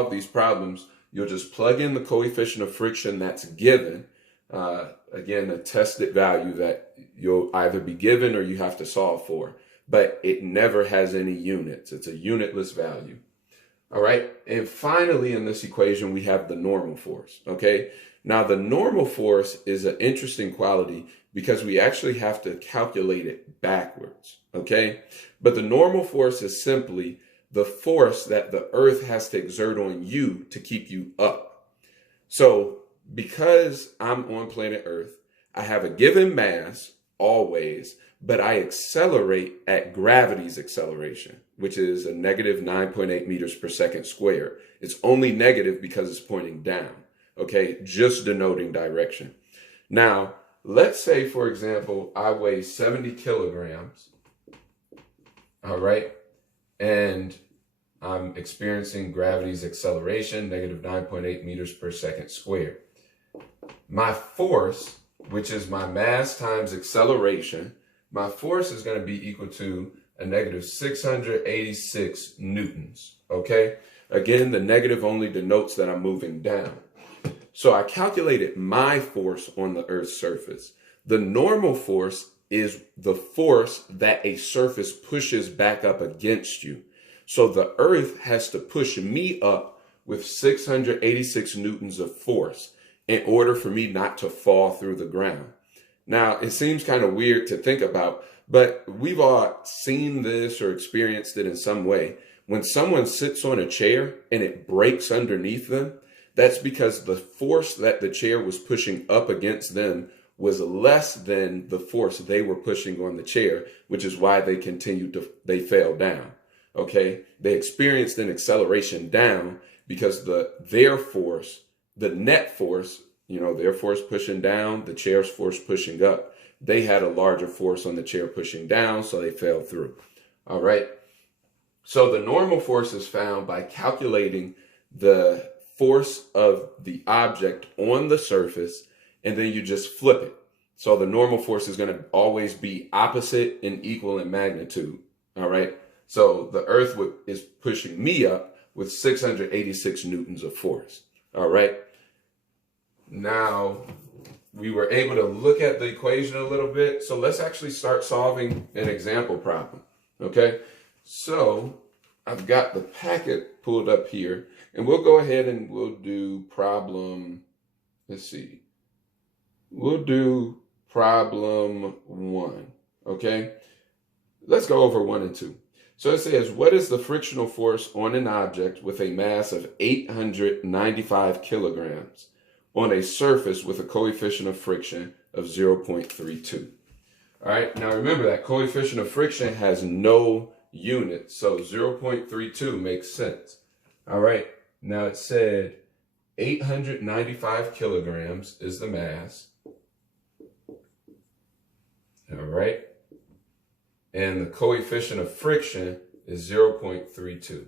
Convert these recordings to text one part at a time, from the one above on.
solve these problems, you'll just plug in the coefficient of friction that's given. Again, a tested value that you'll either be given or you have to solve for, but it never has any units. It's a unitless value. All right. And finally, in this equation, we have the normal force. Okay. Now, the normal force is an interesting quality because we actually have to calculate it backwards. Okay. But the normal force is simply the force that the earth has to exert on you to keep you up. So because I'm on planet Earth, I have a given mass always, but I accelerate at gravity's acceleration, which is a negative 9.8 meters per second squared. It's only negative because it's pointing down, okay? Just denoting direction. Now, let's say, for example, I weigh 70 kilograms, all right? And I'm experiencing gravity's acceleration, negative 9.8 meters per second squared. My force, which is my mass times acceleration, my force is going to be equal to a negative 686 newtons, okay? Again, the negative only denotes that I'm moving down. So I calculated my force on the Earth's surface. The normal force is the force that a surface pushes back up against you. So the Earth has to push me up with 686 newtons of force in order for me not to fall through the ground. Now, it seems kind of weird to think about, but we've all seen this or experienced it in some way. When someone sits on a chair and it breaks underneath them, that's because the force that the chair was pushing up against them was less than the force they were pushing on the chair, which is why they fell down. Okay, they experienced an acceleration down because their force, the net force, their force pushing down, the chair's force pushing up, they had a larger force on the chair pushing down, so they fell through. All right. So the normal force is found by calculating the force of the object on the surface, and then you just flip it. So the normal force is going to always be opposite and equal in magnitude. All right. So the Earth is pushing me up with 686 newtons of force. All right. Now, we were able to look at the equation a little bit. So let's actually start solving an example problem. Okay. So I've got the packet pulled up here, and we'll go ahead and we'll do problem. Let's see. We'll do problem 1. Okay. Let's go over 1 and 2. So it says, what is the frictional force on an object with a mass of 895 kilograms on a surface with a coefficient of friction of 0.32? All right. Now remember that coefficient of friction has no unit. So 0.32 makes sense. All right. Now it said 895 kilograms is the mass. All right. And the coefficient of friction is 0.32.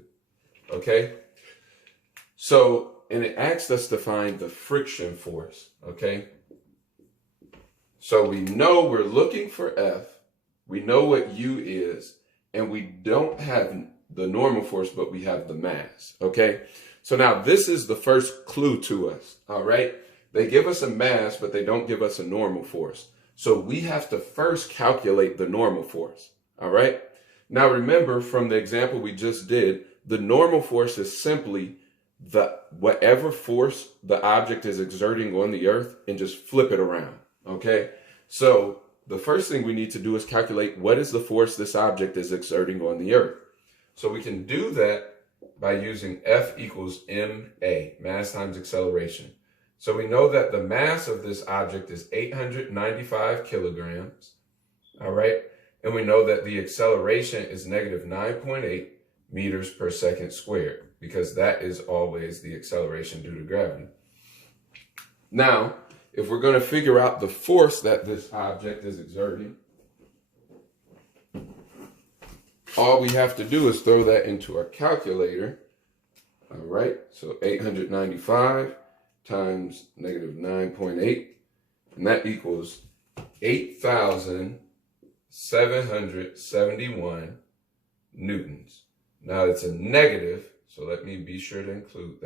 Okay. So, and it asked us to find the friction force. Okay. So we know we're looking for F. We know what U is, and we don't have the normal force, but we have the mass. Okay. So now this is the first clue to us. All right. They give us a mass, but they don't give us a normal force. So we have to first calculate the normal force. All right. Now, remember from the example we just did, the normal force is simply whatever force the object is exerting on the Earth, and just flip it around. OK, so the first thing we need to do is calculate what is the force this object is exerting on the Earth. So we can do that by using F equals ma, mass times acceleration. So we know that the mass of this object is 895 kilograms. All right. And we know that the acceleration is negative 9.8 meters per second squared, because that is always the acceleration due to gravity. Now, if we're going to figure out the force that this object is exerting, all we have to do is throw that into our calculator. All right. So 895 times negative 9.8, and that equals 8,771 newtons. Now it's a negative, so let me be sure to include that.